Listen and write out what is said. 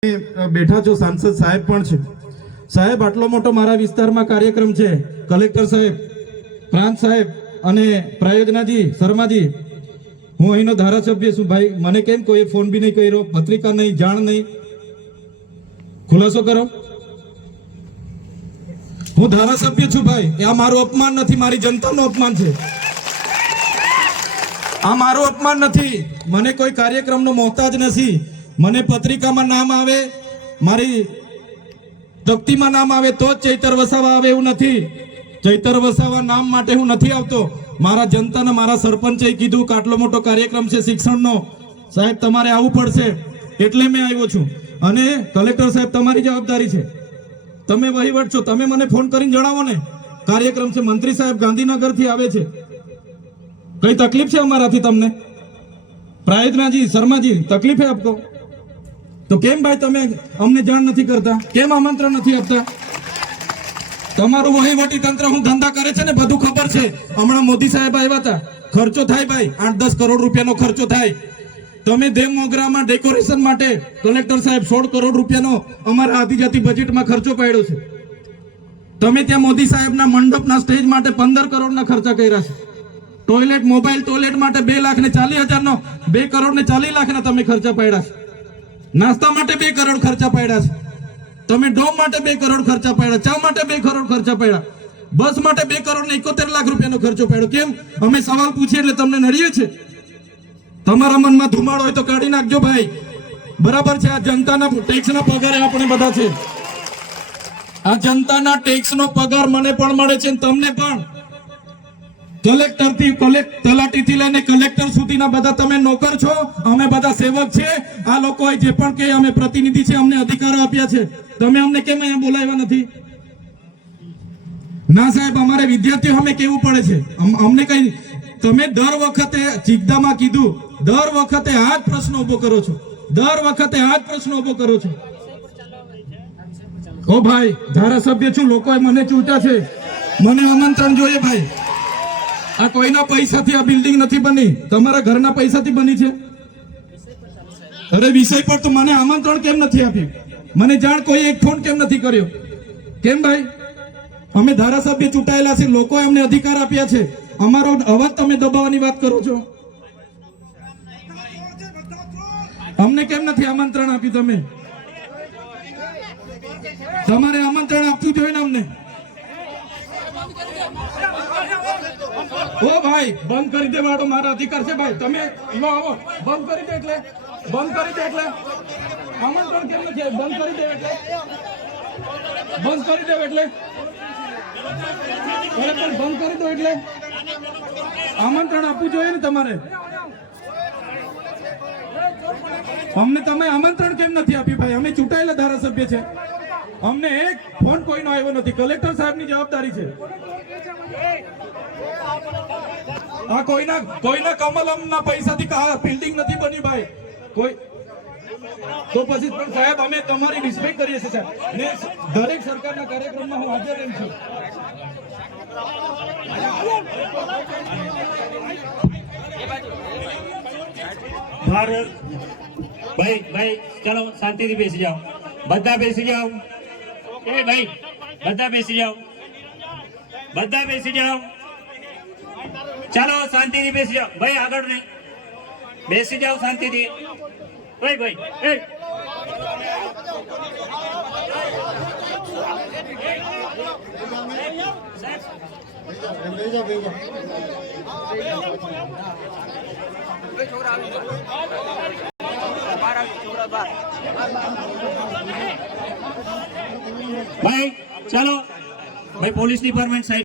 બેઠા છો, સાંસદ સાહેબ પણ છે. સાહેબ, આટલો મોટો મારા વિસ્તારમાં કાર્યક્રમ છે. કલેક્ટર સાહેબ, પ્રાંત સાહેબ અને પ્રાયોજનાજી, શર્માજી, હું અહીંનો ધારાસભ્ય છું ભાઈ. મને કેમ કોઈ ફોન બી નહીં કર્યો, પત્રિકા નહીં, જાણ નહીં, ખુલાસો કરો. હું ધારાસભ્ય છું ભાઈ. આ મારું અપમાન નથી, મારી જનતાનું અપમાન છે. આ મારું અપમાન નથી. મને કોઈ કાર્યક્રમનો મોહતાજ નથી. મને પત્રિકામાં નામ આવે, મારી તકતીમાં નામ આવે તો જ ચૈતર વસાવા આવે એવું નથી. ચૈતર વસાવા નામ માટે હું નથી આવતો. મારા જનતાને મારા સરપંચે કીધું કે આટલો મોટો કાર્યક્રમ છે શિક્ષણનો, સાહેબ તમારે આવવું પડશે, એટલે મેં આવ્યો છું. અને કલેક્ટર સાહેબ, તમારી જવાબદારી છે, તમે વહીવટ છો, તમે મને ફોન કરીને જણાવો ને. કાર્યક્રમ છે, મંત્રી સાહેબ ગાંધીનગરથી આવે છે, કઈ તકલીફ છે અમારાથી તમને? પ્રાયોજનાજી, શર્માજી, તકલીફ है आपको? તો કેમ ભાઈ તમે અમને જાણ નથી કરતા? કેમ આમંત્રણ નથી આપતા? તમારું વહીવટી તંત્ર હું ધંધા કરે છે ને બધું ખબર છે. હમણાં મોદી સાહેબ આવ્યા હતા, ખર્ચો થાય ભાઈ, 8-10 કરોડ રૂપિયાનો ખર્ચો થાય. તમે દેવ મોગરામાં ડેકોરેશન માટે કલેક્ટર સાહેબ 16 કરોડ રૂપિયાનો અમારા આદિજાતિ બજેટમાં ખર્ચો પાડ્યો છે. તમે ત્યાં મોદી સાહેબના મંડપના સ્ટેજ માટે 15 કરોડના ખર્ચા કર્યા છે. ટોયલેટ, મોબાઈલ ટોયલેટ માટે 2,40,000 નો, 2 કરોડ ને 40 લાખના તમે ખર્ચા પાડ્યા છે. નાસ્તા માટે 2 કરોડ ખર્ચા પાડ્યા છે. તમે ડોમ માટે 2 કરોડ ખર્ચા પાડ્યા, ચા માટે 2 કરોડ ખર્ચા પાડ્યા, બસ માટે 2 કરોડ ને 71 લાખ રૂપિયાનો ખર્ચો પાડ્યો. કેમ? અમે સવાલ પૂછીએ એટલે તમને નડીએ છે? તમારા મનમાં ધુમાડો હોય તો કાઢી નાખજો ભાઈ. બરાબર છે, આ જનતાના ટેક્સના પગારે આપણે બધા છે. આ જનતાના ટેક્સનો પગાર મને પણ મળે છે, તમને પણ. કલેક્ટરથી તલાટીથી લઈને કલેક્ટર સુધીના બધા તમે નોકર છો, અમે બધા સેવક છે. આ લોકોએ જે પણ કે અમે પ્રતિનિધિ છે, અમને અધિકારો આપ્યા છે. તમે અમને કેમ અહીંયા બોલાવ્યા નથી? ના સાહેબ, અમારે વિદ્યાર્થીઓ અમે કેવું પડે છે. અમને કઈ, તમે દર વખતે ચિકદામાં કીધું, દર વખતે આ જ પ્રશ્ન ઉભો કરો છો, દર વખતે આ જ પ્રશ્ન ઉભો કરો છો. ઓ ભાઈ, ધારાસભ્ય છું, લોકોએ મને ચૂંટ્યા છે, મને આમંત્રણ જોઈએ ભાઈ. આ કોઈના પૈસાથી આ બિલ્ડિંગ નથી બની, તમારા ઘરના પૈસાથી બની છે. અરે વિષય પર તો મને આમંત્રણ કેમ નથી આપ્યું? મને જાણ કોઈ એક ફોન કેમ નથી કર્યો? કેમ ભાઈ? અમે ધારાસભ્ય ચૂંટાયેલા છે, લોકોએ અમને અધિકાર આપ્યા છે, અમારો અવાજ તમે દબાવવાની વાત કરો છો. અમને કેમ નથી આમંત્રણ આપ્યું? તમે તમારે આમંત્રણ આપવું જોઈએ ને અમને. ઓ ભાઈ, બંધ કરી દેવાડો, મારા અધિકાર છે ભાઈ. તમે લો આવો, બંધ કરી દે એટલે, બંધ કરી દે એટલે આમંત્રણ કેમ નથી? બંધ કરી દે એટલે, બંધ કરી દે એટલે, બંધ કરી દો એટલે આમંત્રણ આપવું જોઈએ ને તમારે. અમને તમે આમંત્રણ કેમ નથી આપ્યું ભાઈ? અમે ચૂંટાયેલા ધારાસભ્ય છે, અમને એક ફોન કોઈનો આવ્યો નથી. કલેક્ટર સાહેબની જવાબદારી છે. આ કોઈના કમલમના પૈસાથી બિલ્ડિંગ નથી બની ભાઈ. કોઈ તો પછી પણ સાહેબ, અમે તમારી રિસ્પેક્ટ કરીએ છીએ સાહેબ, ને દરેક સરકારના કાર્યક્રમમાં હું હાજર રહું છું. ભાઈ ચલો શાંતિથી બેસી જાઓ, બધા બેસી જાઓ. એ ભાઈ, બધા બેસી જાઓ, બધા બેસી જાઓ. ચાલો શાંતિથી બેસી જાઓ ભાઈ, આગળ નહીં, બેસી જાઓ શાંતિથી. ભાઈ એ ભાઈ ચાલો ભાઈ, પોલીસ ડિપાર્ટમેન્ટ સાહેબ.